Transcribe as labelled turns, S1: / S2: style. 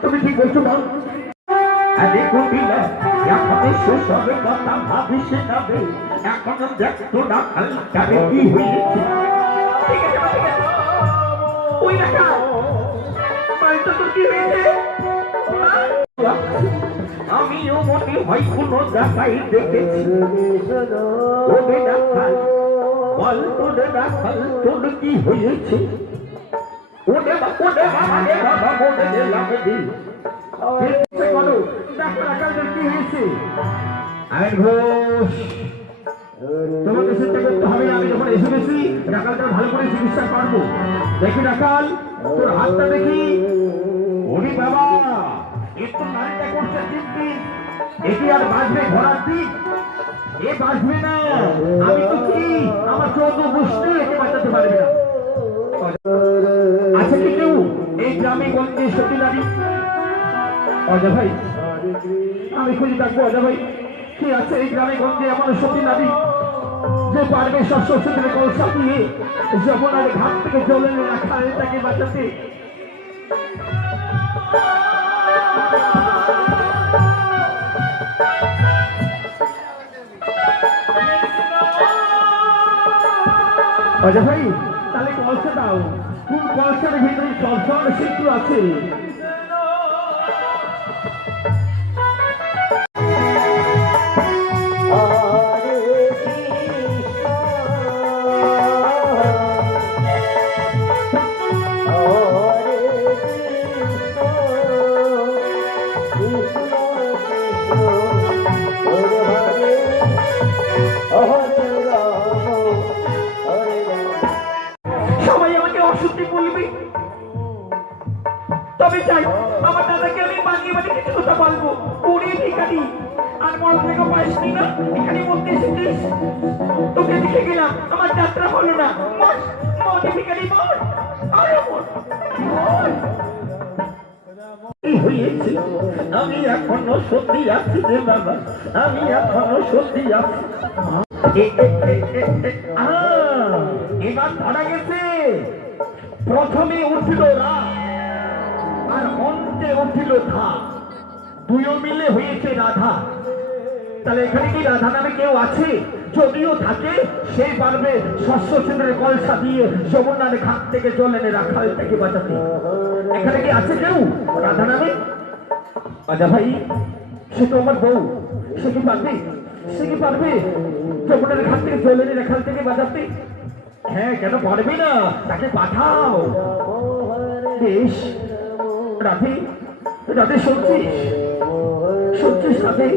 S1: তুমি কি বলছো মা আরে কবিলা এখনও সুসবের কথা ভাবিস না রে এখনও দেখতো রাখাল তারে কি হয়েছে কি হয়েছে মনে হয় কোনো দেখাই দেখেছি ওরে রাখাল বল তোরে রাখাল তোর কি হয়েছে ওরে ওরে বাবা রে বাবা মনে দিলাম দি কি হয়েছে আইন ঘোষ চিকিৎসা করব দেখি রাখাল তোর হাতটা দেখি ওরে বাবা এটি আর বাঁচবে ঘোড়ার দিক এ বাঁচবে না। আমি তো কি? আমার চোদ্দ বুঝতে একে বাঁচাতে পারবে না। আছে কি কেউ এই গ্রামে গঞ্জে সতী নারী অজয় ভাই, আমি খুঁজে থাকব অজয় ভাই। কি আছে এই গ্রামে গঞ্জে এমন সতী নারী যে পারবে শস্য সূত্রে কলসা দিয়ে যমুনার ঘাট থেকে জলে রাখা তাকে বাঁচাতে। অজয় ভাই তাহলে কলসা দাও কোন কলসার ভিতরে সবসময় সেতু আছে যাই আমার দাদাকে আমি বানিয়ে বানিয়ে কিছু কথা বলব। ওরে ভিখারি, আর মরণ থেকে পাইসনি না? এখানে বলতে এসেছিস? তোকে দেখে গেলাম, আমার যাত্রা হলো না। মর মরে। হয়েছে, আমি এখনও সত্যি আছি রে বাবা, আমি এখনও সত্যি আছি। এবার ধরা গেছে। প্রথমে উঠল রাত আর অন্তে উঠল ধা দুইও মিলে হয়েছে রাধা। তাহলে এখানে কি রাধা নামে কেউ আছে? যদিও থাকে সেই পারবে শস্য চন্দ্রের কলসা দিয়ে যমুনার ঘাট থেকে জল এনে রাখাল থেকে বাঁচাতে। এখানে কি আছে কেউ? রাধা নামে? আচ্ছা ভাই, সে তো আমার বউ। সে কি পারবে? সে কি পারবে যমুনার ঘাট থেকে জল এনে রাখাল থেকে বাঁচাতে? হ্যাঁ কেন পারবে না? তাকে পাঠাও। বেশ। রাধে রাধে সত্যি। সত্যি রাধে